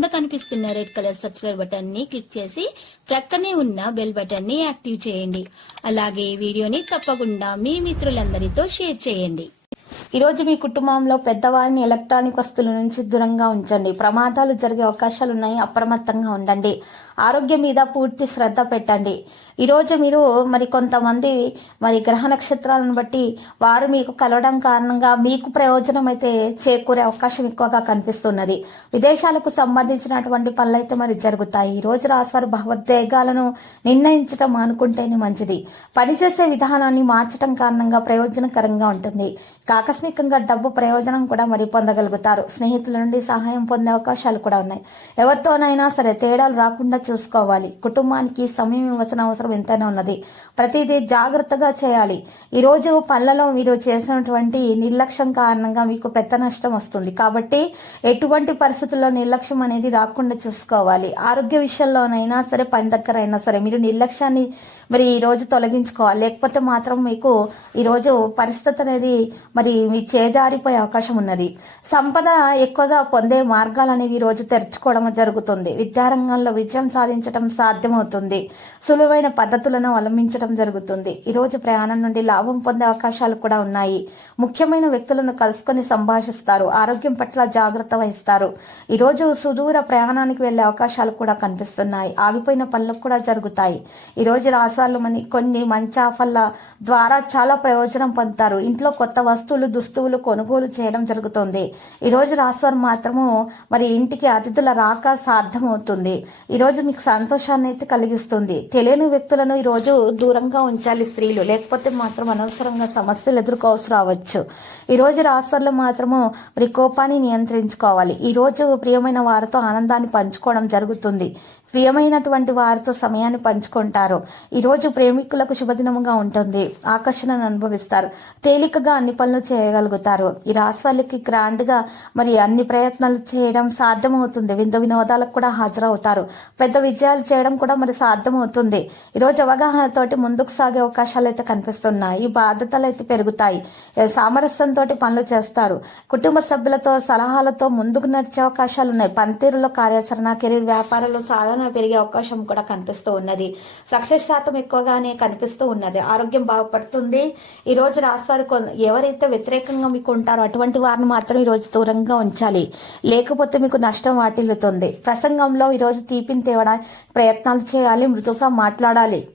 కింద కనిపిస్తున్న red colour subscribe బటన్ని క్లిక్ చేసి ప్రక్కనే ఉన్న బెల్ బటన్ని యాక్టివ్ చేయండి. అలాగే ఈ వీడియోని తప్పకుండా మీ మిత్రులందరితో షేర్ చేయండి. ఈ రోజు మీ కుటుంబంలో పెద్దవారిని ఎలక్ట్రానిక్ వస్తువుల నుంచి దూరంగా ఉంచండి. ప్రమాదాలు జరిగే అవకాశాలు ఉన్నాయి అప్రమత్తంగా ఉండండి. ఆరోగ్యం మీద పూర్తి శ్రద్ధ పెట్టండి. ఈరోజు మీరు మరి కొంతమంది మరి గ్రహ నక్షత్రాలను బట్టి వారు మీకు కలవడం కారణంగా మీకు ప్రయోజనం అయితే చేకూరే అవకాశం ఎక్కువగా కనిపిస్తున్నది. విదేశాలకు సంబంధించినటువంటి పనులైతే మరి జరుగుతాయి. ఈ రోజు రాశివారు భావోద్వేగాలను నిర్ణయించడం అనుకుంటేనే మంచిది. పనిచేసే విధానాన్ని మార్చడం కారణంగా ప్రయోజనకరంగా ఉంటుంది. ఆకస్మికంగా డబ్బు ప్రయోజనం కూడా మరి పొందగలుగుతారు. స్నేహితుల నుండి సహాయం పొందే అవకాశాలు కూడా ఉన్నాయి. ఎవరితోనైనా సరే తేడాలు రాకుండా చూసుకోవాలి. కుటుంబానికి సమయం ఇవ్వాల్సిన అవసరం ఎంతైనా ఉన్నది. ప్రతిదీ జాగ్రత్తగా చేయాలి. ఈరోజు పనులలో మీరు చేసినటువంటి నిర్లక్ష్యం కారణంగా మీకు పెద్ద నష్టం వస్తుంది. కాబట్టి ఎటువంటి పరిస్థితుల్లో నిర్లక్ష్యం అనేది రాకుండా చూసుకోవాలి. ఆరోగ్య విషయంలోనైనా సరే పని దగ్గర అయినా సరే మీరు నిర్లక్ష్యాన్ని మరి ఈ రోజు తొలగించుకోవాలి. లేకపోతే మాత్రం మీకు ఈ రోజు పరిస్థితి అనేది మరి మీ చేజారిపోయే అవకాశం ఉన్నది. సంపద ఎక్కువగా పొందే మార్గాలు అనేవి ఈ రోజు తెరుచుకోవడం జరుగుతుంది. విద్యారంగంలో విజయం సాధించడం సాధ్యమవుతుంది. సులువైన పద్ధతులను అవలంబించడం జరుగుతుంది. ఈ రోజు ప్రయాణం నుండి లాభం పొందే అవకాశాలు కూడా ఉన్నాయి. ముఖ్యమైన వ్యక్తులను కలుసుకొని సంభాషిస్తారు. ఆరోగ్యం పట్ల జాగ్రత్త వహిస్తారు. ఈ రోజు సుదూర ప్రయాణానికి వెళ్ళే అవకాశాలు కూడా కనిపిస్తున్నాయి. ఆగిపోయిన పనులు కూడా జరుగుతాయి. ఈ రోజు రాసాలు మని కొన్ని మంచి ఆఫర్ల ద్వారా చాలా ప్రయోజనం పొందుతారు. ఇంట్లో కొత్త వస్తువులు దుస్తువులు కొనుగోలు చేయడం జరుగుతుంది. ఈ రోజు రాశివారు మాత్రము మరి ఇంటికి అతిథుల రాక సాధ్యమవుతుంది. ఈరోజు మీకు సంతోషాన్ని అయితే కలిగిస్తుంది. తెలియని వ్యక్తులను ఈ రోజు దూరంగా ఉంచాలి స్త్రీలు. లేకపోతే మాత్రం అనవసరంగా సమస్యలు ఎదుర్కోవాల్సి రావచ్చు. ఈ రోజు రాష్ట్రాల్లో మాత్రము మరి కోపాన్ని నియంత్రించుకోవాలి. ఈ రోజు ప్రియమైన వారితో ఆనందాన్ని పంచుకోవడం జరుగుతుంది. ప్రియమైనటువంటి వారితో సమయాన్ని పంచుకుంటారు. ఈరోజు ప్రేమికులకు శుభదినముగా ఉంటుంది. ఆకర్షణను అనుభవిస్తారు. తేలికగా అన్ని పనులు చేయగలుగుతారు. ఈ రాశి వాళ్ళకి గ్రాండ్గా మరి అన్ని ప్రయత్నాలు చేయడం సాధ్యమవుతుంది. విందు వినోదాలకు కూడా హాజరవుతారు. పెద్ద విజయాలు చేయడం కూడా మరి సాధ్యమవుతుంది. ఈరోజు అవగాహనతోటి ముందుకు సాగే అవకాశాలు అయితే కనిపిస్తున్నాయి. బాధ్యతలు అయితే పెరుగుతాయి. సామరస్యంతో పనులు చేస్తారు. కుటుంబ సభ్యులతో సలహాలతో ముందుకు నడిచే అవకాశాలు ఉన్నాయి. పనితీరులో కార్యాచరణ కెరీర్ వ్యాపారంలో సాధన పెరిగే అవకాశం కూడా కనిపిస్తూ ఉన్నది. సక్సెస్ శాతం ఎక్కువగానే కనిపిస్తూ ఉన్నది. ఆరోగ్యం బాగుపడుతుంది. ఈ రోజు రాశివారు ఎవరైతే వ్యతిరేకంగా మీకు ఉంటారో అటువంటి వారిని మాత్రం ఈ రోజు దూరంగా ఉంచాలి. లేకపోతే మీకు నష్టం వాటిల్లుతుంది. ప్రసంగంలో ఈ రోజు తీపిని తేవడానికి ప్రయత్నాలు చేయాలి మృదుగా మాట్లాడాలి.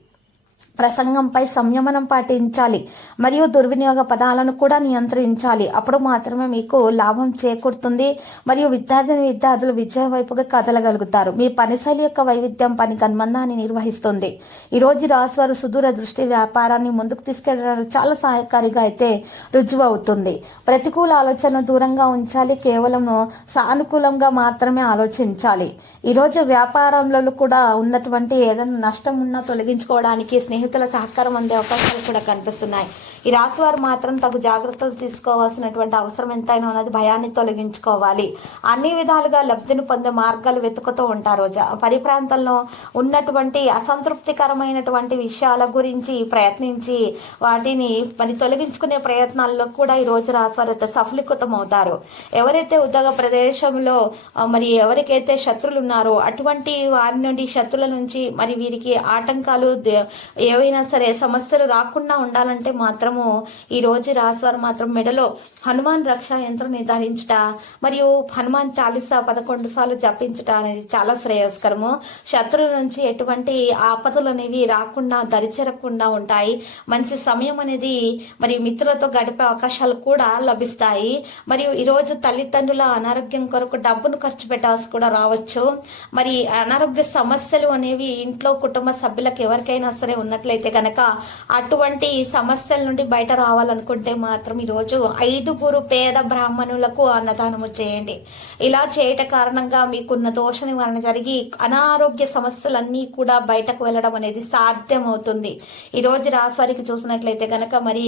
ప్రసంగంపై సంయమనం పాటించాలి మరియు దుర్వినియోగ పదాలను కూడా నియంత్రించాలి. అప్పుడు మాత్రమే మీకు లాభం చేకూరుతుంది మరియు విద్యార్థిని విద్యార్థులు విజయం వైపుగా కదలగలుగుతారు. మీ పనిశైలి యొక్క వైవిధ్యం పని గన్మందాన్ని నిర్వహిస్తుంది. ఈ రోజు రాశివారు సుదూర దృష్టి వ్యాపారాన్ని ముందుకు తీసుకెళ్ళడానికి చాలా సహాయకారిగా అయితే రుజువు అవుతుంది ప్రతికూల ఆలోచన దూరంగా ఉంచాలి. కేవలం సానుకూలంగా మాత్రమే ఆలోచించాలి. ఈ రోజు వ్యాపారంలో కూడా ఉన్నటువంటి ఏదైనా నష్టం ఉన్నా తొలగించుకోవడానికి స్నేహితుల సహకారం అందే అవకాశాలు కూడా కనిపిస్తున్నాయి. ఈ రాశి వారు మాత్రం తగు జాగ్రత్తలు తీసుకోవాల్సినటువంటి అవసరం ఎంతైనా ఉన్నది. భయాన్ని తొలగించుకోవాలి. అన్ని విధాలుగా లబ్ధిని పొందే మార్గాలు వెతుకుతూ ఉంటారు. పరి పరిప్రాంతంలో ఉన్నటువంటి అసంతృప్తికరమైనటువంటి విషయాల గురించి ప్రయత్నించి వాటిని మరి తొలగించుకునే ప్రయత్నాల్లో కూడా ఈ రోజు రాశివారు అయితే సఫలీకృతం అవుతారు ఎవరైతే ఉద్యోగ ప్రదేశంలో మరి ఎవరికైతే శత్రులు ఉన్నారో అటువంటి వారి నుండి శత్రుల నుంచి మరి వీరికి ఆటంకాలు దే- ఏవైనా సరే సమస్యలు రాకుండా ఉండాలంటే మాత్రము ఈ రోజు రాశివారు మాత్రం మెడలో హనుమాన్ రక్షా యంత్రం నిర్ధారించుట మరియు హనుమాన్ చాలీసా పదకొండు సార్లు జపించుట అనేది చాలా శ్రేయస్కరము. శత్రువుల నుంచి ఎటువంటి ఆపదలు అనేవి రాకుండా దరిచేరకుండా ఉంటాయి. మంచి సమయం అనేది మరి మిత్రులతో గడిపే అవకాశాలు కూడా లభిస్తాయి. మరియు ఈ రోజు తల్లిదండ్రుల అనారోగ్యం కొరకు డబ్బును ఖర్చు పెట్టాల్సి కూడా రావచ్చు. మరి అనారోగ్య సమస్యలు అనేవి ఇంట్లో కుటుంబ సభ్యులకు ఎవరికైనా సరే ఉన్నట్లయితే గనక అటువంటి సమస్యల నుండి బయట రావాలనుకుంటే మాత్రం ఈ రోజు ఐదుగురు పేద బ్రాహ్మణులకు అన్నదానము చేయండి. ఇలా చేయట కారణంగా మీకున్న దోష నివారణ జరిగి అనారోగ్య సమస్యలన్నీ కూడా బయటకు వెళ్ళడం అనేది సాధ్యమవుతుంది. ఈ రోజు రాశివారికి చూసినట్లయితే గనక మరి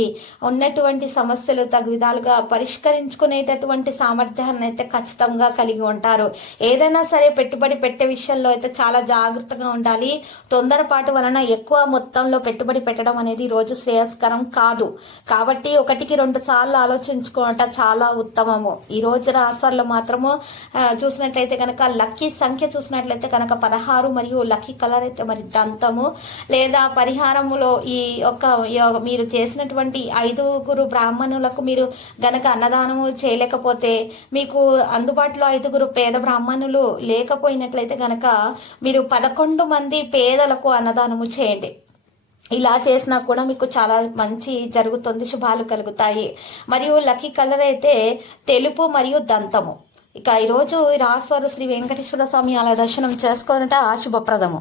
ఉన్నటువంటి సమస్యలు తగు విధాలుగా పరిష్కరించుకునేటటువంటి సామర్థ్యాన్ని అయితే ఖచ్చితంగా కలిగి ఉంటారు. ఏదైనా సరే పెట్టు పెట్టుబడి పెట్టే విషయంలో అయితే చాలా జాగ్రత్తగా ఉండాలి. తొందరపాటు వలన ఎక్కువ మొత్తంలో పెట్టుబడి పెట్టడం అనేది రోజు శ్రేయస్కరం కాదు. కాబట్టి ఒకటికి రెండు సార్లు ఆలోచించుకోవటం చాలా ఉత్తమము. ఈ రోజు రాష్ట్రాల్లో మాత్రము చూసినట్లయితే కనుక లక్కీ సంఖ్య చూసినట్లయితే కనుక పదహారు మరియు లక్కీ కలర్ అయితే మరి దంతము. లేదా పరిహారములో ఈ యొక్క మీరు చేసినటువంటి ఐదుగురు బ్రాహ్మణులకు మీరు గనక అన్నదానము చేయలేకపోతే మీకు అందుబాటులో ఐదుగురు పేద బ్రాహ్మణులు లేకపోయినట్లయితే గనక మీరు పదకొండు మంది పేదలకు అన్నదానము చేయండి. ఇలా చేసినా కూడా మీకు చాలా మంచి జరుగుతుంది శుభాలు కలుగుతాయి. మరియు లక్కీ కలర్ అయితే తెలుపు మరియు దంతము. ఇక ఈరోజు రాశ్వారు శ్రీ వెంకటేశ్వర స్వామి ఆలయ దర్శనం చేసుకోనట శుభప్రదము.